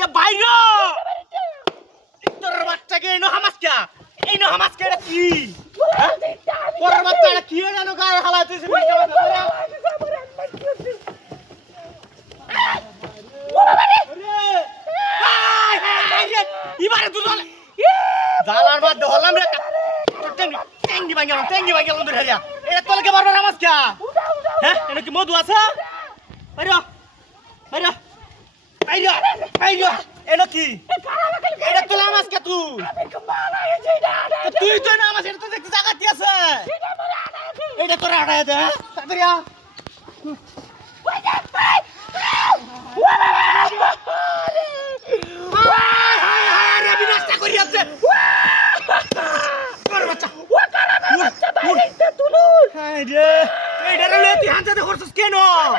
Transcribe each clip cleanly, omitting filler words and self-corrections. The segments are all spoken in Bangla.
বাইন্দা বাইরো তোর বাচ্চাকে এনো হামাসকা এটা কি তোর বাচ্চাটা কি জানো গায়ে হালাইতেছে এবারে দুজন জালার বাদ হলাম রে ট্যাঙ্গি ভাঙলাম ধরে হারিয়া এটা তোলকে বারবার হামাসকা হ্যাঁ এটা কি মধু আছে বাইরো বাইরো বাইরো বাইরো এটা কি এটা তোলা মাছ কে তুই তো না মাছ এটা তো দেখতে জায়গাতে আছে এটা তোরা আড়াই দে তাড়াতাড়ি আ আরে বিনাশটা করি আছে কর বাচ্চা ও কারা বাচ্চা বাইরে তুলুন হায় রে এইটা রে তুই হাঁটাতে করছিস কেন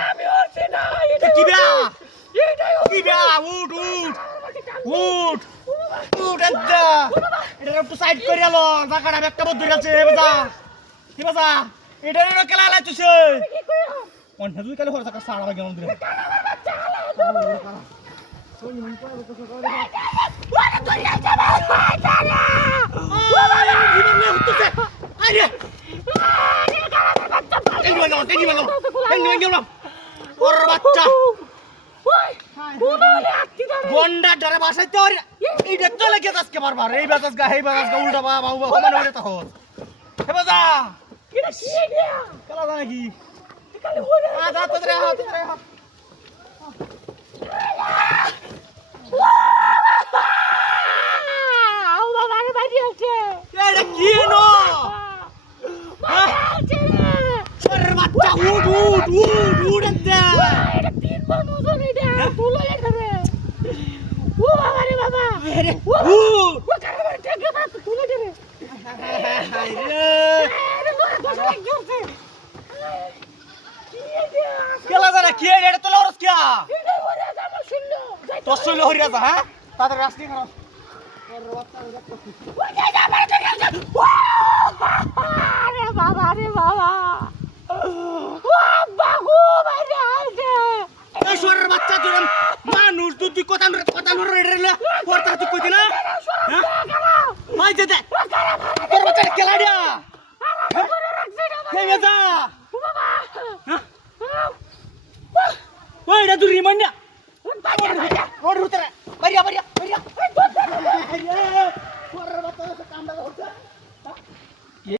আমি হচ্ছে না এটা কি বিয়া কি বিয়া উঠ এটা একটু সাইড করে আলো জায়গাটা একটা বদ্ধ আছে কি বাজা এটা কেলা লাইতেছে অন্য দুই কালে হরে থাকা সাড়া বাগে মন্দিরে বাচ্চা গন্ডা ডরে বাসাইতে আর এইটা চলে গেছে আজকে বারবার এই বাজাস গা উল্টা বা বাবু মানে ওরে তো হস হে বাজা এটা কি আইডিয়া কেলা জানা কি আদা তো রে হাত আও বাবা রে বাইরে আছে এটা কি নো আরে বাচ্চা উঠ দে এটা তিন মানুষ এটা তুলে ধরে ও বাবা রে বাবা ও কারা টেকে বাস তুলে ধরে হায় রে আরে দোষ জোরছে কেলা জানা কি এটা তোলা ওরস কিয়া এটা হরিয়া জামা শুনলো তো শুনলো হরিয়া যা হ্যাঁ তাদের রাস্তি করো আরে বাচ্চা ও যা মার টেকে আরে বাবা রে বাবা বাগু বাইরে আইছে এই শোরের বাচ্চা জোরম মানুষ তুই কথা রেড়লে পড়তা তুই কইতি না হ্যাঁ মাই দে তোর বাচ্চা কেলা দিয়া হে মেজা ওই এটা তুই রিমান্ড না ওর উতরে বাড়িয়া শোরের বাচ্চা কামড়া হচ্ছে